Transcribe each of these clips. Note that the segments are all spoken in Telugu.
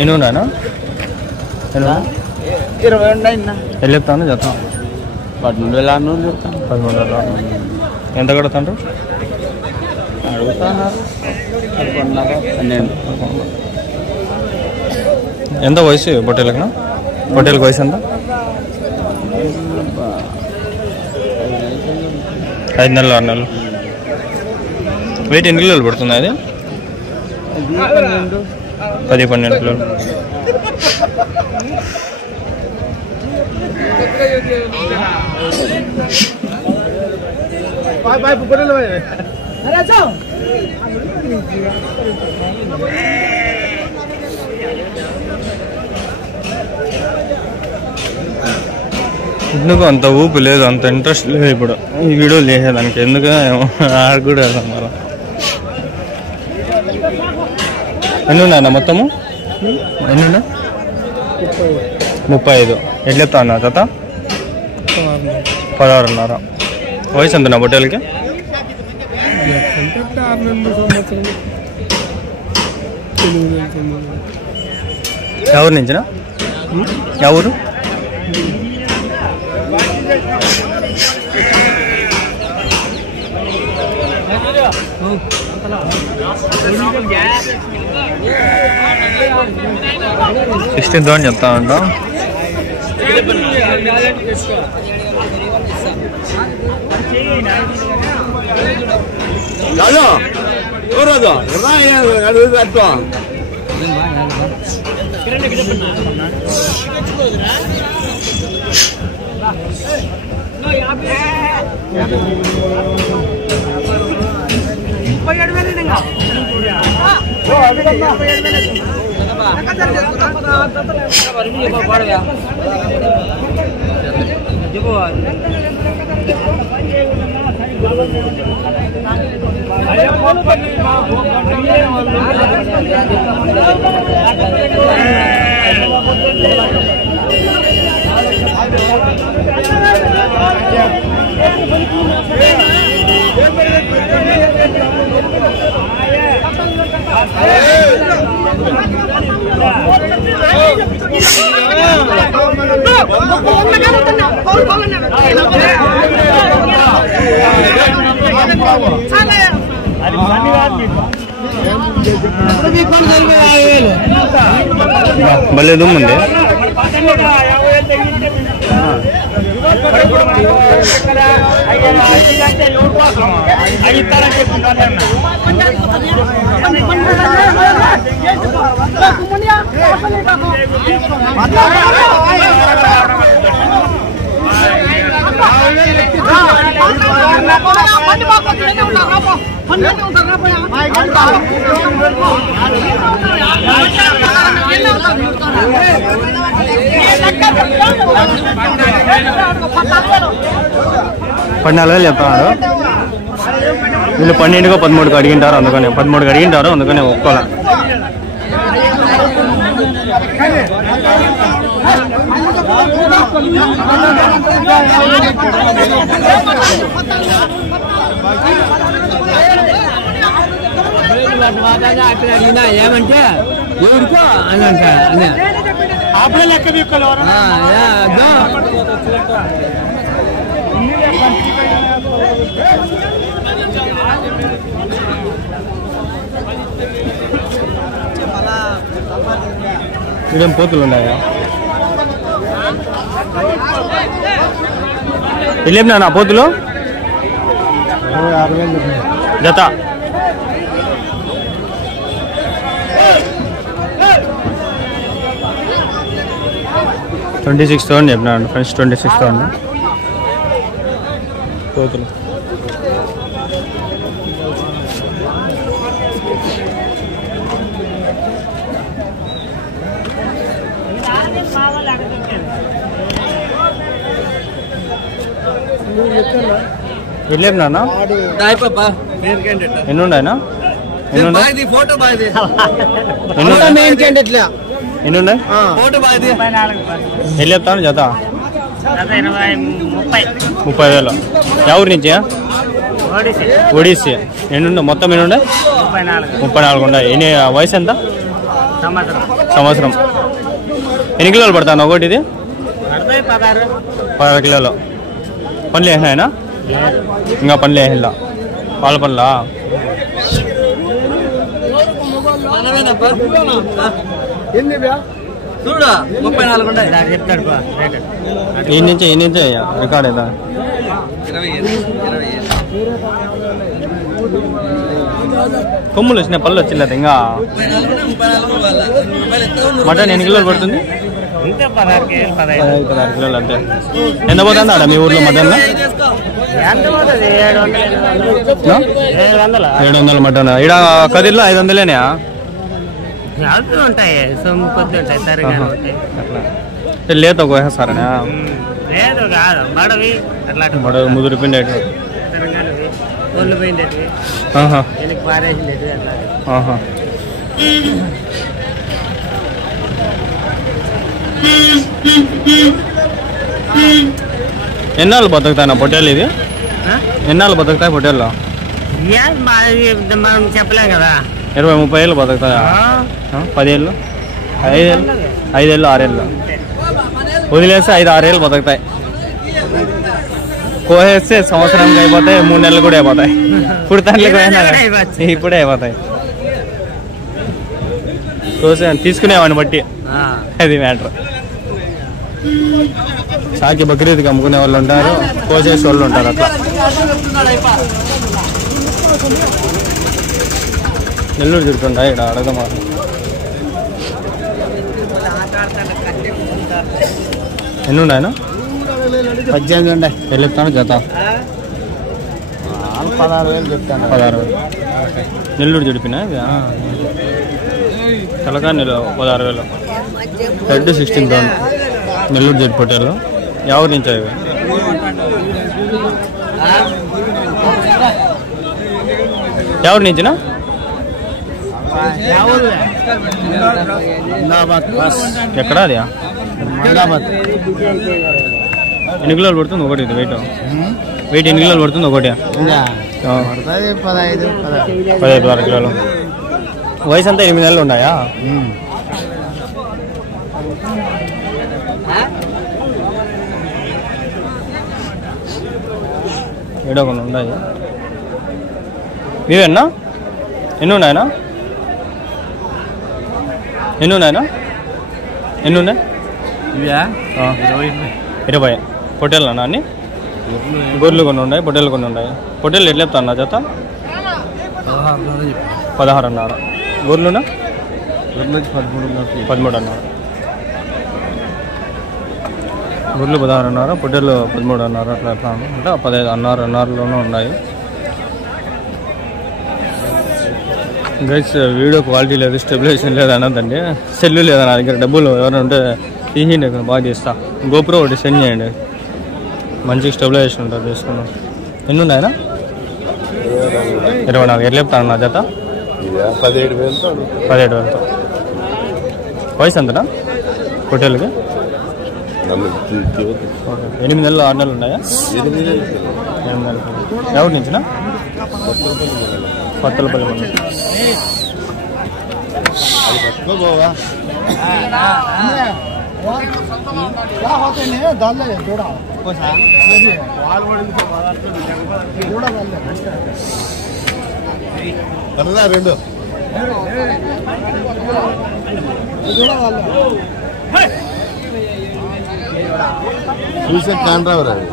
ఎన్నున్నానా 20 ఎల్లు చెప్తాను చెప్తాను 13,600 చెప్తాను. 13,600 ఎంత కడతాండ్రు? అడుగుతున్నారు 11,500. ఎంత వయసు పొట్టేళ్ళకి? పొట్టేళ్ళకి వయసు ఎంత? 5 నెలలు 6 నెలలు. వెయిట్ ఎన్ని కిలోలు పడుతుంది అది? 10-12 కిలోలు. ఎందుకు అంత ఊపి లేదు, అంత ఇంట్రెస్ట్ లేదు ఇప్పుడు ఈ వీడియోలు చేసేదానికి. ఎందుకు ఆడ కూడా మళ్ళీ ఎన్ని ఉన్నాయన్న మొత్తము? ఎన్ని ఉన్నాయి? 35. ఎట్లా చెప్తా అన్నా తాత? 16.5. వయసు ఎంత నా బొట్టేలకి? ఎవరి నుంచినా? ఎవరు? $16 అని చెప్తా ఉంటాం. భలే దుమ్ముంది. $14,000 చెప్తున్నారు వీళ్ళు. 12కు 13కు అడిగింటారు, అందుకని 13కు అడిగింటారు, అందుకని ఒప్పుకోలే. ఏమంటే ఎవరికో అని అంటారు. అప్పుడే లెక్క ఇదేం పోతులు ఉన్నాయా? వెళ్ళేనా నా పోతులు జత? $26,000 చెప్పినాడు ఫ్రెండ్స్. 26,000 పోతులు. ఎన్ని లేపినా ఎన్ని ఉన్నాయనా ఎన్ని ఉన్నాయి ఎన్ని ఉన్నాయి ఎన్ని చెప్తాను జత 30,000 ఎవరి నుంచి ఒడిస్సీ ఎన్ని మొత్తం ఎన్ని ఉన్నాయి 34 ఉన్నాయి ఎన్ని వయసు ఎంత సంవత్సరం ఎన్ని కిలోలు పడతాను ఒకటి ఇది 16 కిలోలు పనులు వేసినాయనా ఇంకా పనులు వేసిలా పాల పనులా ఈ నుంచి రికార్డ్ అవుతా కొమ్ములు వచ్చినాయి పళ్ళు వచ్చిలేదు ఇంకా మటన్ ఎన్ని కిలోలు పడుతుంది 16 కిలోలు అంతే ఎంత పోతుంది ఆడ మీ ఊర్లో మటన్ 700 మటన్ ఈడ కదిర్లో 500 ఉంటాయి లేత కోసేస్తారనా లేదు కాదు బడవి బడవి ముదురు పిండి ఒళ్ళు పిండి పారేసింది ఎన్నాళ్ళు బతుకుతాయి పొట్టేళ్ళు ఇది ఎన్నాళ్ళు బతుకుతాయి పొట్టేళ్ళు మనం చెప్పలేం కదా 20-30 ఏళ్ళు బతుకుతాయా 10 ఏళ్ళు 5 ఏళ్ళు 6 ఏళ్ళు వదిలేస్తే 5-6 ఏళ్ళు బతుకుతాయి కోసేస్తే సంవత్సరానికి అయిపోతాయి 3 నెలలు కూడా అయిపోతాయి పుడతానికి ఇప్పుడే అయిపోతాయి కోసే తీసుకునేవాడిని బట్టి అది మ్యాటర్ సాకి బక్రీద్కి అమ్ముకునే వాళ్ళు ఉంటారు కోసేసే వాళ్ళు ఉంటారు అట్లా నెల్లూరు చుడుతుంటా ఇక్కడ అడగమా ఎన్ని ఉన్నాయనా 18 ఉన్నాయి వెళ్ళిస్తాను జత 16,000 చెప్తాను 16,000 నెల్లూరు చుడిపినా తలకా 16,000 హెడ్ 16,000 నెల్లూరు జడి పొట్టేళ్ళు ఎవరి నుంచి అవి ఎవరి నుంచినా ఎక్కడ అది ఎన్ని కిలోలు పడుతుంది ఒకటి ఇది వెయిట్ ఎన్ని కిలోలు పడుతుంది ఒకటి 15-16 కిలోలు వయసు అంతా 8 నెలలు ఉన్నాయా ఏడో కొన్ని ఉన్నాయి మీవేనా ఎన్ని ఉన్నాయనా ఎన్ని ఉన్నాయి 20 పొట్టేళ్ళు అన్న అన్ని గొర్రెలు కొన్ని ఉన్నాయి పొట్టేళ్ళు కొన్ని ఉన్నాయి పొట్టేళ్ళు ఎట్లా చెప్తా జత 16 అన్నారు గొర్రెలునా 13 అన్నారు గొర్రెలు 16 అన్నారు పొట్టేళ్ళు 13 అన్నారు అట్లా ఎట్లా అంటే 15 అన్నారులోనూ ఉన్నాయి గైస్ వీడియో క్వాలిటీ లేదు స్టెబిలైజేషన్ లేదు అనద్దండి సెల్లు లేదా నా దగ్గర డబ్బులు ఎవరైనా ఉంటే తీయండి బాగా చేస్తా గోప్రో ఒకటి సెండ్ చేయండి మంచి స్టెబిలైజేషన్ ఉంటుంది తీసుకున్నాం ఎన్ని ఉన్నాయనా 24 ఎట్లా చెప్తాను నా జత 17,000 వయసు ఎంతనా హోటల్కి 8 నెలలు 6 నెలలు ఉన్నాయా 8 నెలలు ఎవరి నుంచినా పత్తలపల్లి మంది రెండు చూసే కాంట్రావర్ అది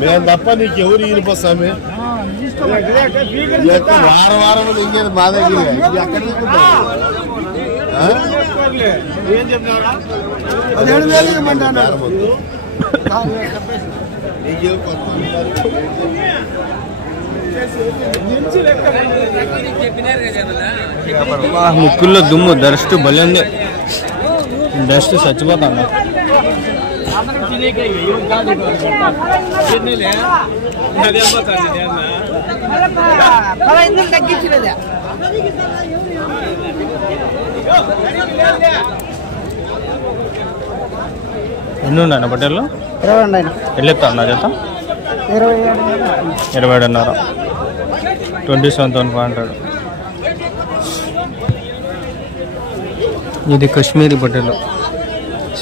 మేము తప్ప నీకు ఎవరు ఈరిపోస్తామే వారం వారం ఇంకేది మా దగ్గర ఎక్కడ ఏం చెప్తారా 17,000 నీకేం కొత్త ముక్కుల్లో దుమ్ము డస్ట్ భలే ఉంది. డస్ట్ చచ్చిపోతాను. ఎన్ని ఉన్నాయన్న పట్టేళ్ళు? 20 వెళ్ళెత్తా అన్న చేత 27.5 27,500. ఇది కాశ్మీరీ పట్టేలు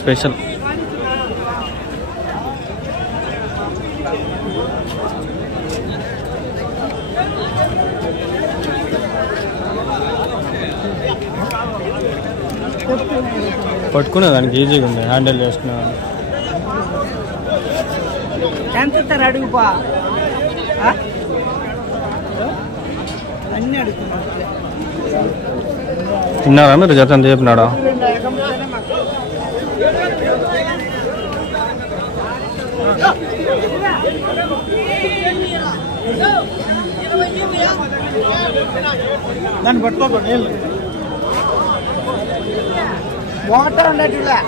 స్పెషల్. పట్టుకునే దానికి ఈజీగా ఉంది, హ్యాండిల్ చేసుకునే అడుగుపా అన్ని అడుగుతున్నారు. తిన్నారా మీరు? జత ఎంత చెప్పినాడా? దాన్ని పట్టుకోకండి. వాటర్ ఉండేట్టుగా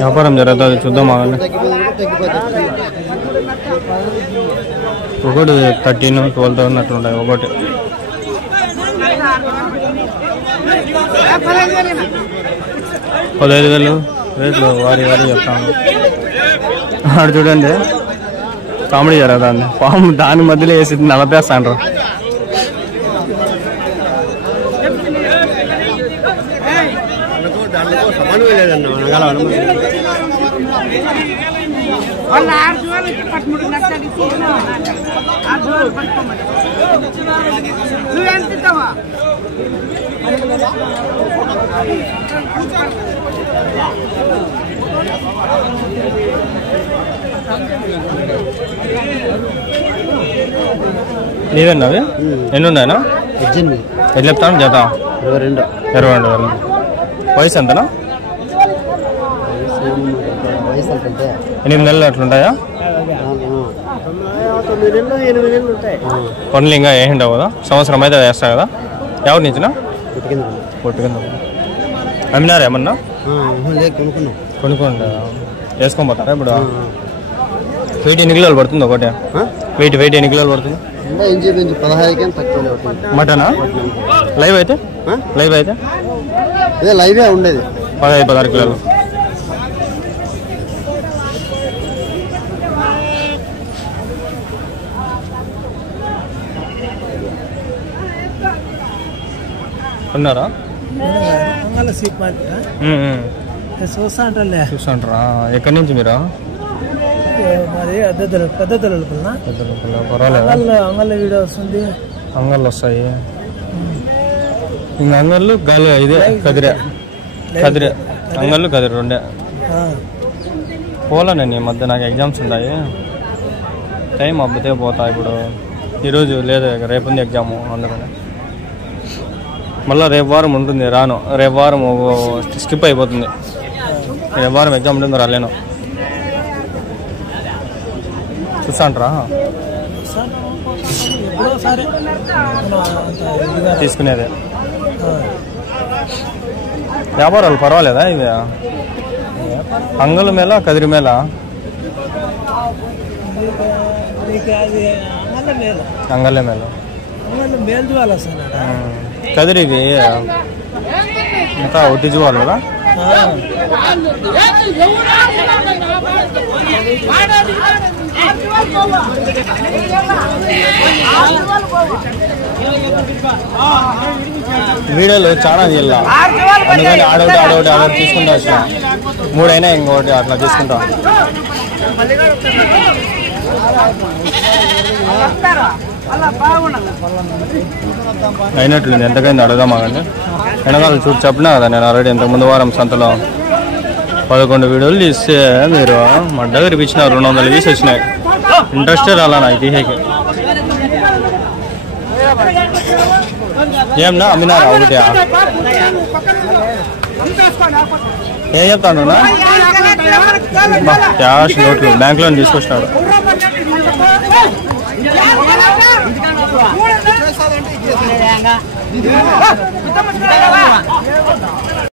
వ్యాపారం జరుగుతుంది, చూద్దాం. అవన్నీ ఒకటి 13,000-12,000 అట్లుంటాయి. ఒకటి 15,000 రేట్లు వారి చెప్తాను. ఆడు చూడండి కామెడీ జరుగుతుంది. పాము దాని మధ్యలో వేసి నలపేస్తాండ్రు. నీవేనా అవి? ఎన్ని ఉన్నాయనా? 18. ఎట్లా చెప్తాను జత? 22. వయసు ఎంతనా? 8 నెలలు అట్లుంటాయా? 9 నెలలు 8 నెలలు ఉంటాయి. పనులు ఇంకా వేసిండవు కదా, సంవత్సరం అయితే వేస్తా కదా. ఎవరి నుంచినా? పొట్టు కింద. అమ్మినారా ఏమన్నా? కొనుక్కోండి. వేసుకొని పోతారా ఇప్పుడు? వెయిట్ ఎన్ని కిలోలు పడుతుంది ఒకటే? వెయిట్ ఎన్ని కిలోలు పడుతుంది? 16 మటనా? లైవ్ అయితే లైవే ఉండేది 15-16 కిలోలు. ఉన్నారా? చూస్తాంటారా? ఎక్కడి నుంచి మీరు? పర్వాలేదు, వీడియో వస్తుంది. అంగళ్ళు వస్తాయి. ఇంకా అంగళ్ళు గాలి ఇదే కదిరే అంగళ్ళు కదిరే రెండే. పోలా నేను ఈ మధ్య, నాకు ఎగ్జామ్స్ ఉన్నాయి. టైం అబ్బతే పోతా. ఇప్పుడు ఈరోజు లేదు, రేపు ఉంది ఎగ్జాము. అందుకని మళ్ళీ రేపు వారం ఉంటుంది, రాను. రేపు వారం స్కిప్ అయిపోతుంది. రేపు వారం ఎగ్జామ్ ఉంటుంది, రాలేను. చూస్తాంటారా? తీసుకునేదే. వ్యాపారాలు పర్వాలేదా ఇవి? అంగళ మేళ కదిరి మేళ? అంగళ్ళే మేళ. కదిరి ఇవి ఇంకా ఒట్టిజువాలు కదా. వీడియోలు చాలా తీయాల, అందుకని ఆడొకటి తీసుకుంటా వచ్చిన. 3 అయినా ఇంకోటి అట్లా తీసుకుంటా. అయినట్లుంది. ఎంతకైంది అడుగుదామా కానీ వెనకాల చూసి చెప్పినా కదా నేను ఆల్రెడీ. ఇంతకుముందు వారం సంతలో 11 వీడియోలు తీస్తే మీరు మా దగ్గర ఇచ్చిన 200 వీస్ వచ్చినాయి. ఇంట్రెస్టే రాలా నాకు తీసేకి. ఏమన్నా అమ్మినారా ఒకటి? ఏం చెప్తాను క్యాష్ నోట్లు బ్యాంక్లో తీసుకొచ్చినాడు.